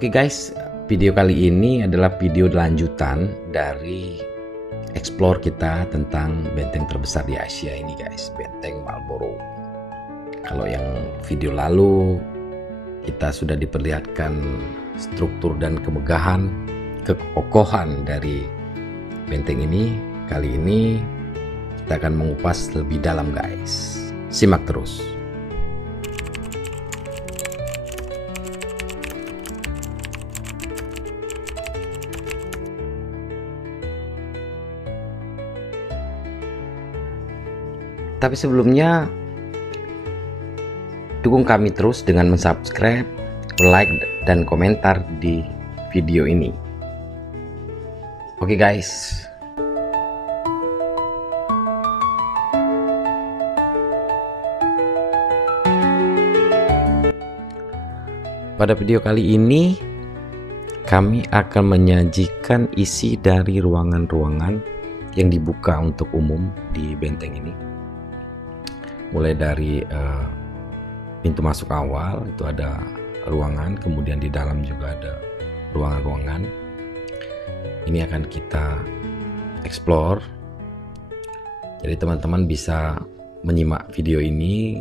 Oke guys, video kali ini adalah video lanjutan dari explore kita tentang benteng terbesar di Asia ini guys, Benteng Marlborough. Kalau yang video lalu kita sudah diperlihatkan struktur dan kemegahan, kekokohan dari benteng ini. Kali ini kita akan mengupas lebih dalam guys. Simak terus. Tapi sebelumnya, dukung kami terus dengan mensubscribe, like, dan komentar di video ini. Oke guys. Pada video kali ini, kami akan menyajikan isi dari ruangan-ruangan yang dibuka untuk umum di benteng ini. Mulai dari pintu masuk awal itu ada ruangan, kemudian di dalam juga ada ruangan-ruangan. Ini akan kita explore. Jadi teman-teman bisa menyimak video ini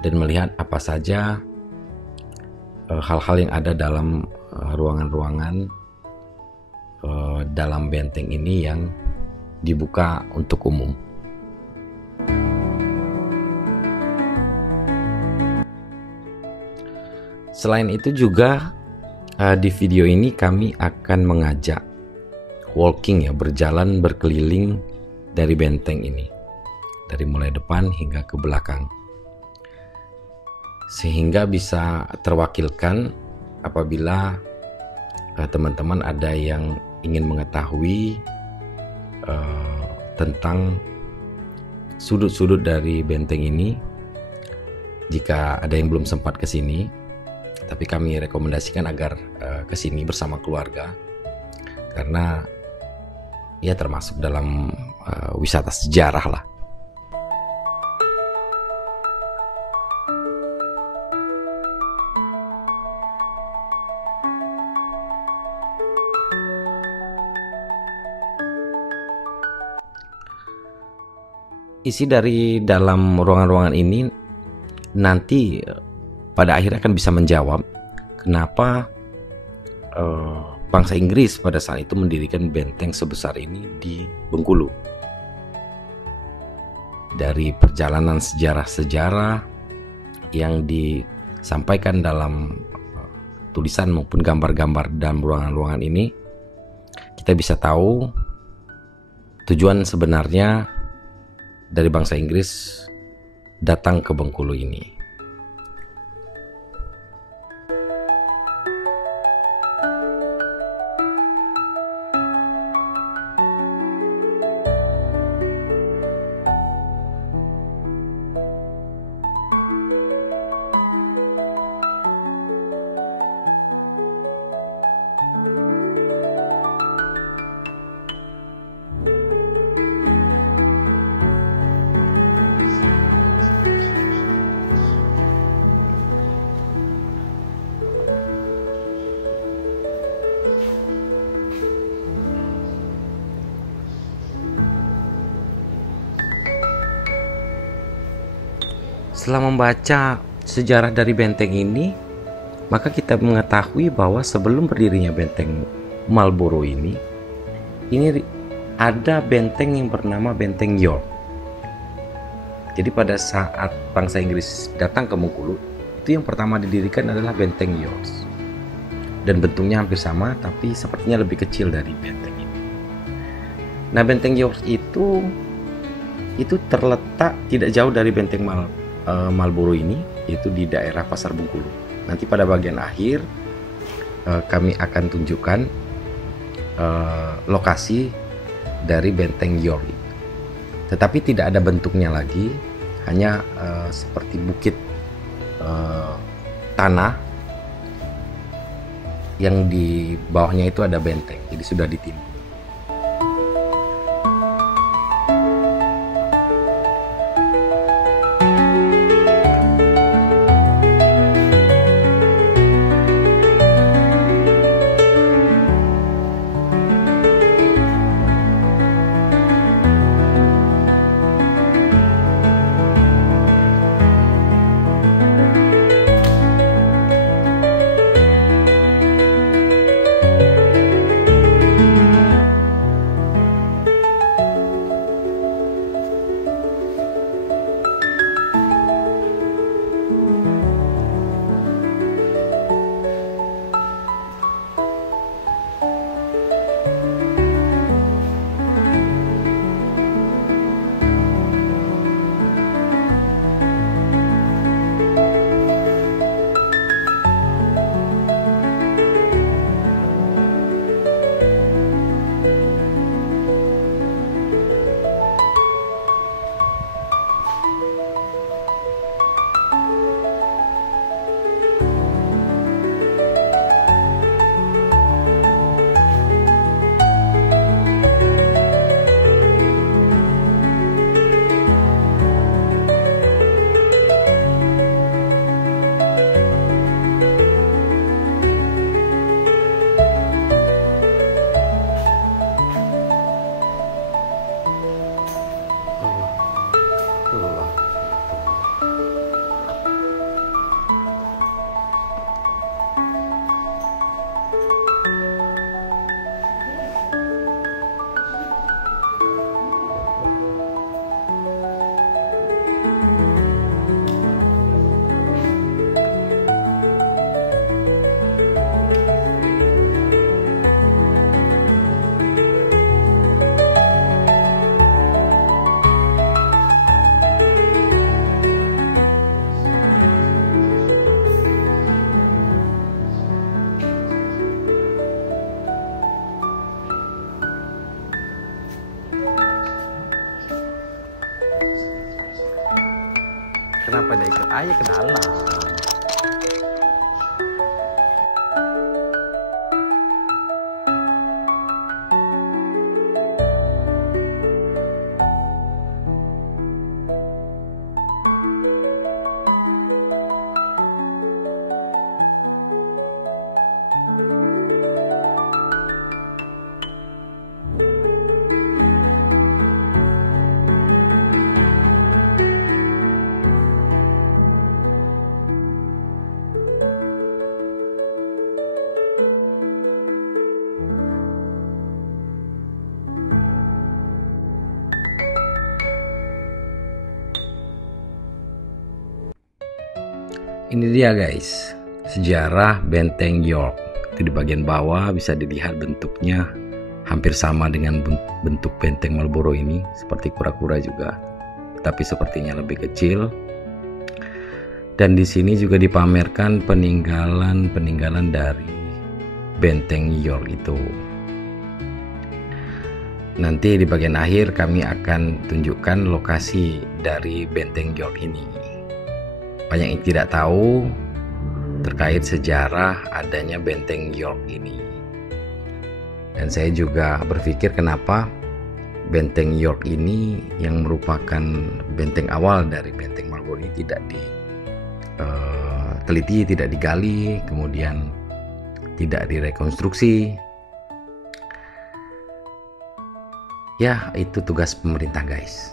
dan melihat apa saja hal-hal yang ada dalam ruangan-ruangan dalam benteng ini yang dibuka untuk umum. Selain itu juga di video ini kami akan mengajak walking berjalan berkeliling dari benteng ini, dari mulai depan hingga ke belakang, sehingga bisa terwakilkan apabila teman-teman ada yang ingin mengetahui tentang sudut-sudut dari benteng ini. Jika ada yang belum sempat ke sini, tapi kami rekomendasikan agar ke sini bersama keluarga, karena ya termasuk dalam wisata sejarah lah. Isi dari dalam ruangan-ruangan ini nanti pada akhirnya akan bisa menjawab kenapa bangsa Inggris pada saat itu mendirikan benteng sebesar ini di Bengkulu. Dari perjalanan sejarah-sejarah yang disampaikan dalam tulisan maupun gambar-gambar dalam ruangan-ruangan ini, kita bisa tahu tujuan sebenarnya dari bangsa Inggris datang ke Bengkulu ini. Setelah membaca sejarah dari benteng ini, maka kita mengetahui bahwa sebelum berdirinya benteng Marlborough ini ada benteng yang bernama Benteng York. Jadi pada saat bangsa Inggris datang ke Bengkulu, itu yang pertama didirikan adalah Benteng York. Dan bentuknya hampir sama, tapi sepertinya lebih kecil dari benteng ini. Nah, Benteng York itu terletak tidak jauh dari Benteng Marlborough ini, yaitu di daerah Pasar Bengkulu. Nanti pada bagian akhir kami akan tunjukkan lokasi dari Benteng York. Tetapi tidak ada bentuknya lagi, hanya seperti bukit tanah yang di bawahnya itu ada benteng, jadi sudah ditimbun. Kenapa dia ikut aja ke dalam? Ini dia guys, sejarah benteng York. Itu di bagian bawah bisa dilihat bentuknya hampir sama dengan bentuk benteng Marlborough ini, seperti kura-kura juga, tapi sepertinya lebih kecil. Dan di sini juga dipamerkan peninggalan dari benteng York itu. Nanti di bagian akhir kami akan tunjukkan lokasi dari benteng York ini. Banyak yang tidak tahu terkait sejarah adanya benteng York ini. Dan saya juga berpikir kenapa benteng York ini yang merupakan benteng awal dari benteng Marlborough ini tidak diteliti, tidak digali, kemudian tidak direkonstruksi. Ya, itu tugas pemerintah guys.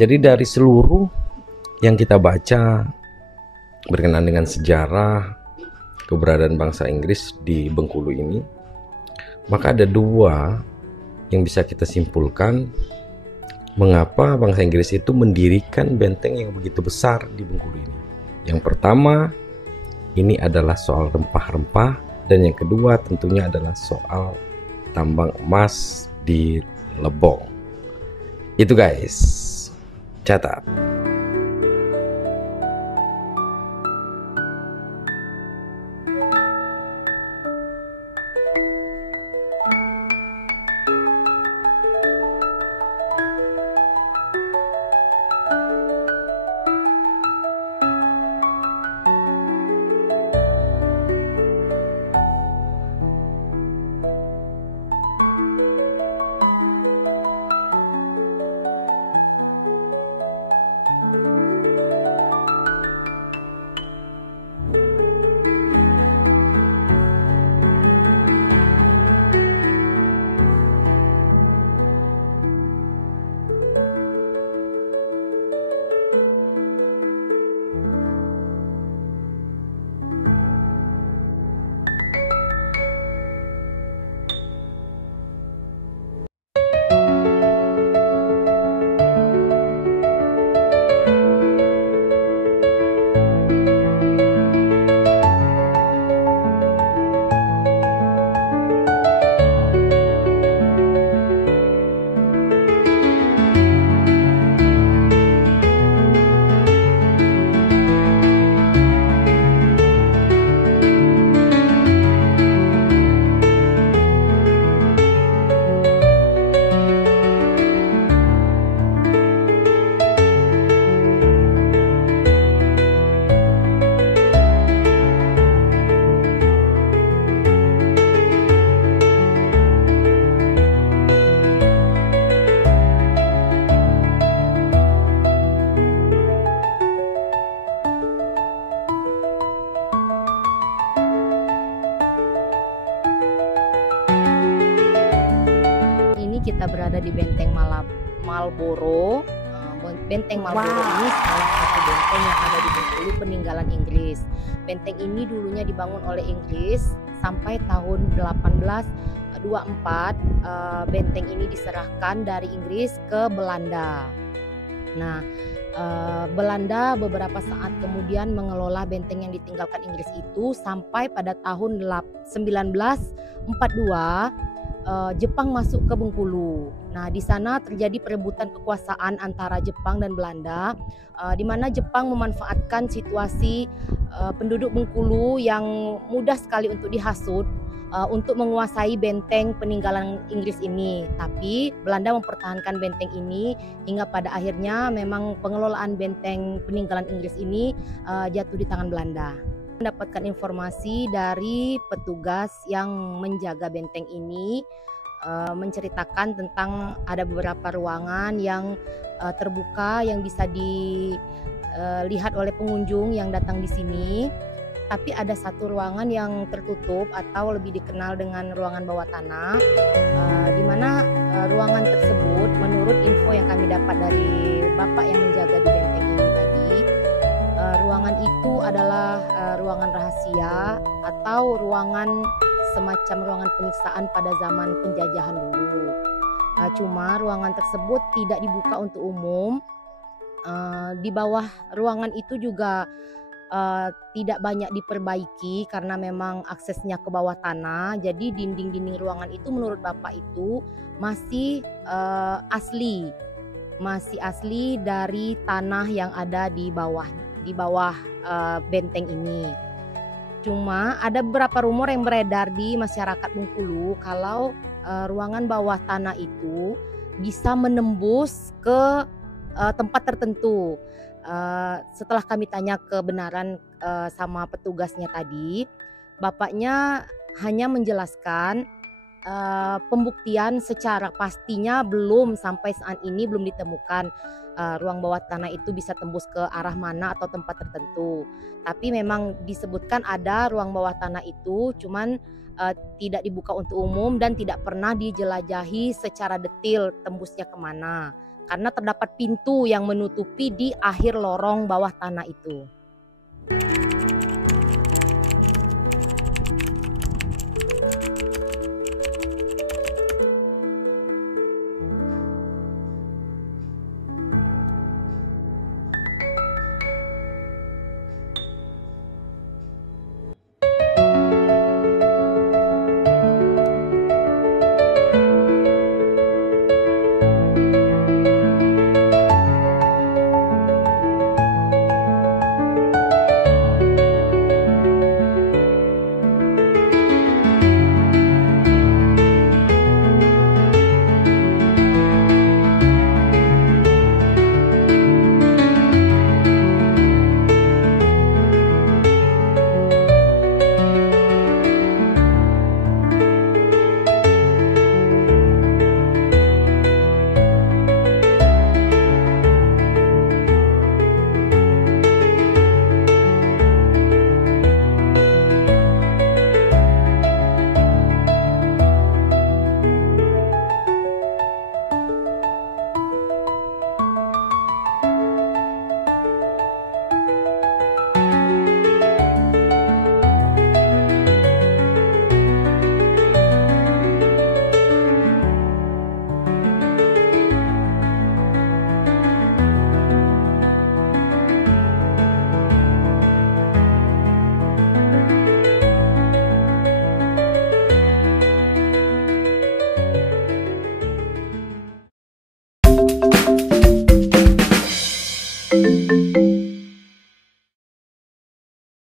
Jadi dari seluruh yang kita baca berkenaan dengan sejarah keberadaan bangsa Inggris di Bengkulu ini, maka ada dua yang bisa kita simpulkan mengapa bangsa Inggris itu mendirikan benteng yang begitu besar di Bengkulu ini. Yang pertama, ini adalah soal rempah-rempah, dan yang kedua tentunya adalah soal tambang emas di Lebong. Itu guys, catat. Kita berada di Benteng Marlborough. Benteng Marlborough ini salah satu benteng yang ada di Bengkulu peninggalan Inggris. Benteng ini dulunya dibangun oleh Inggris sampai tahun 1824. Benteng ini diserahkan dari Inggris ke Belanda. Nah, Belanda beberapa saat kemudian mengelola benteng yang ditinggalkan Inggris itu sampai pada tahun 1942. Jepang masuk ke Bengkulu. Nah, di sana terjadi perebutan kekuasaan antara Jepang dan Belanda, di mana Jepang memanfaatkan situasi penduduk Bengkulu yang mudah sekali untuk dihasut untuk menguasai benteng peninggalan Inggris ini. Tapi Belanda mempertahankan benteng ini hingga pada akhirnya memang pengelolaan benteng peninggalan Inggris ini jatuh di tangan Belanda. Mendapatkan informasi dari petugas yang menjaga benteng ini, menceritakan tentang ada beberapa ruangan yang terbuka yang bisa dilihat oleh pengunjung yang datang di sini. Tapi ada satu ruangan yang tertutup atau lebih dikenal dengan ruangan bawah tanah, di mana ruangan tersebut menurut info yang kami dapat dari Bapak yang menjaga di benteng ini tadi, ruangan itu adalah ruangan rahasia atau ruangan semacam ruangan penyiksaan pada zaman penjajahan dulu. Cuma ruangan tersebut tidak dibuka untuk umum. Di bawah ruangan itu juga tidak banyak diperbaiki karena memang aksesnya ke bawah tanah. Jadi dinding-dinding ruangan itu menurut Bapak itu masih asli dari tanah yang ada di bawah benteng ini. Cuma ada beberapa rumor yang beredar di masyarakat Bengkulu kalau ruangan bawah tanah itu bisa menembus ke tempat tertentu. Setelah kami tanya kebenaran sama petugasnya tadi, bapaknya hanya menjelaskan pembuktian secara pastinya belum sampai saat ini belum ditemukan ruang bawah tanah itu bisa tembus ke arah mana atau tempat tertentu. Tapi memang disebutkan ada ruang bawah tanah itu, cuman tidak dibuka untuk umum dan tidak pernah dijelajahi secara detail tembusnya kemana. karena terdapat pintu yang menutupi di akhir lorong bawah tanah itu. Thank you.